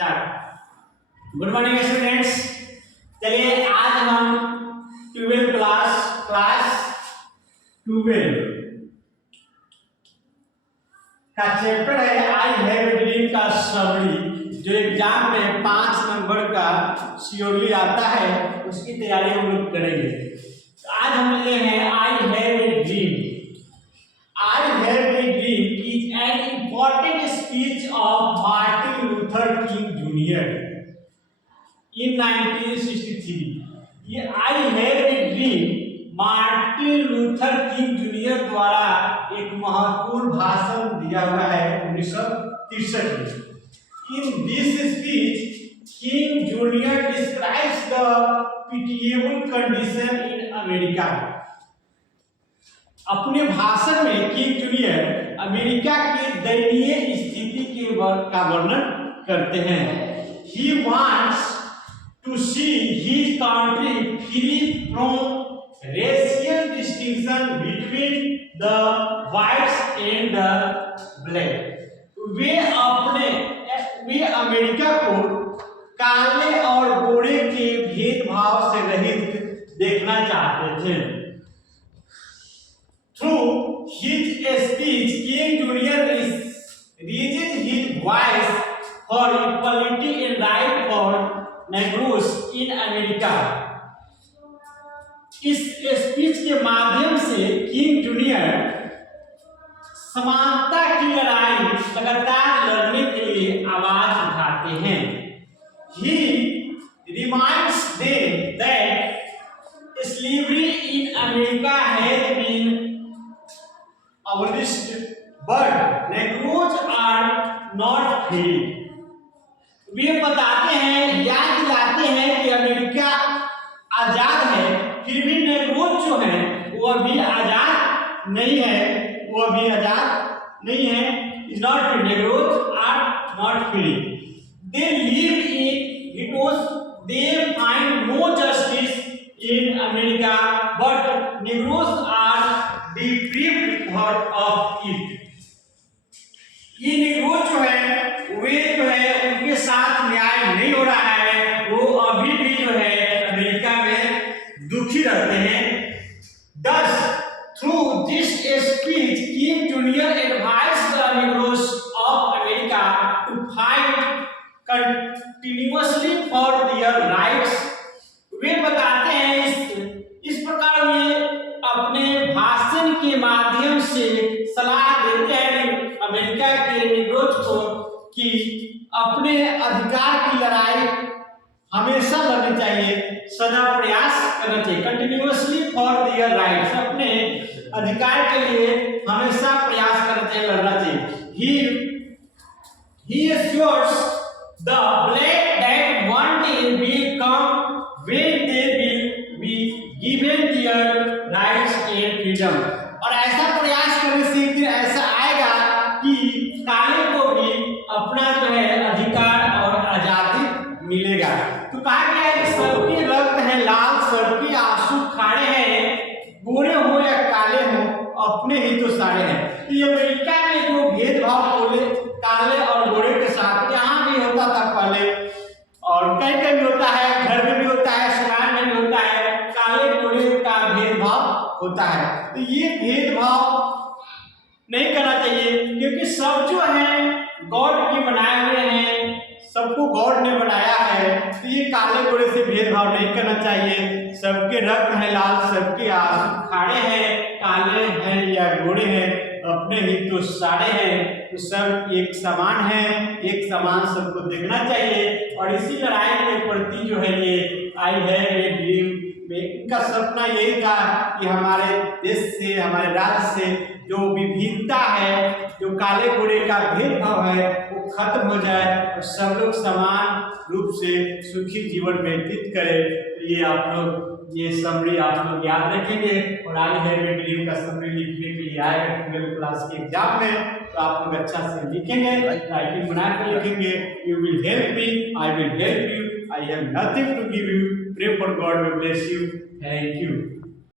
Start. Good morning students. चलिए आज हम 12 क्लास 12 का चैप्टर है आई हैव ए ड्रीम का समरी, जो एग्जाम में 5 नंबर का श्योरली आता है, उसकी तैयारी हम लोग करेंगे। तो आज हम ले हैं I have a dream. I have a dream is an important speech of Martin Luther King Jr. in 1963. ये I have a dream Martin Luther king junior द्वारा एक महत्वपूर्ण भाषण दिया हुआ है 1963 में। In this speech, King Jr. describes the pitiable condition in America. अपने भाषण में किंग जूनियर अमेरिका की दयनीय स्थिति के का वर्णन करते हैं। He wants to see his country free from racial distinction between the whites and the black. Way America को काले और गोरे के भेदभाव से रहित देखना चाहते थे। Through his speech, King Jr. raises his voice for equality and right for Negroes in America. इस स्पीच के माध्यम से किंग जूनियर समानता की लड़ाई लगातार लड़ने के लिए आवाज उठाते हैं। He reminds them that slavery in America has been abolished, but Negroes are not free. वे बताते हैं, याद दिलाते हैं कि अमेरिका आजाद है, फिर भी नेग्रोज जो है वो अभी आजाद नहीं है, वो अभी आजाद नहीं है। Is not free. Negroes are not free. They live in ghettos. They find no justice in America, but Negroes are deprived of it. ये नेग्रो जो है वे जो है उनके साथ न्याय नहीं हो रहा है, वो अभी भी जो है अमेरिका में दुखी रहते हैं। Thus, through this speech, King Jr. advised the Negroes of America to fight continuously for their rights. वे बताते हैं इस प्रकार वे अपने भाषण के माध्यम से सलाह देते हैं अमेरिका के निग्रोज को कि अपने अधिकार की लड़ाई हमेशा लड़नी चाहिए, सदा प्रयास करना चाहिए। कंटिन्यूअसली फॉर देयर राइट्स, अपने अधिकार के लिए हमेशा प्रयास करना चाहिए, लड़ना चाहिए। He assures the black that one day will come when they will be given their rights and freedom. और ऐसा प्रयास करने से एक दिन ऐसा आएगा कि काले को भी अपना जो है अधिकार और आजादी मिलेगा। तो कहा गया है कि सबके रक्त है लाल, सबके आंसू खारे हैं, गोरे हो या काले हो अपने ही तो सारे हैं। तो ये अमेरिका में जो भेदभाव बोले काले और गोरे के साथ यहाँ भी होता था पहले, और कहीं कहीं भी होता है, घर में भी होता है, समाज में भी होता है, काले गोरे का भेदभाव होता है। तो ये भेदभाव नहीं करना चाहिए, क्योंकि सब जो है गॉड के बनाए हुए हैं, सबको गॉड ने बनाया है। तो ये काले गोरे से भेदभाव नहीं करना चाहिए। सबके रक्त है लाल, सबके आंसू खाड़े हैं, काले हैं या गोरे हैं अपने ही तो सारे हैं। तो सब एक समान है, एक समान सबको देखना चाहिए। और इसी लड़ाई के प्रति जो है ये आई हैव ए ड्रीम में इनका सपना यही था कि हमारे देश से, हमारे राज्य से जो विभिन्नता है, जो काले गोरे का भेदभाव है, वो खत्म हो जाए और सब लोग समान रूप से सुखी जीवन व्यतीत करें। तो ये आप लोग ये समरी आप लोग याद रखेंगे। और आई हैव ए ड्रीम का समरी लिखने के लिए आएगा 12 क्लास के एग्जाम में, तो आप लोग अच्छा से लिखेंगे, राइटिंग बनाकर लिखेंगे। You will help me, I will help you, I have nothing to give you, pray for God will bless you. Thank you.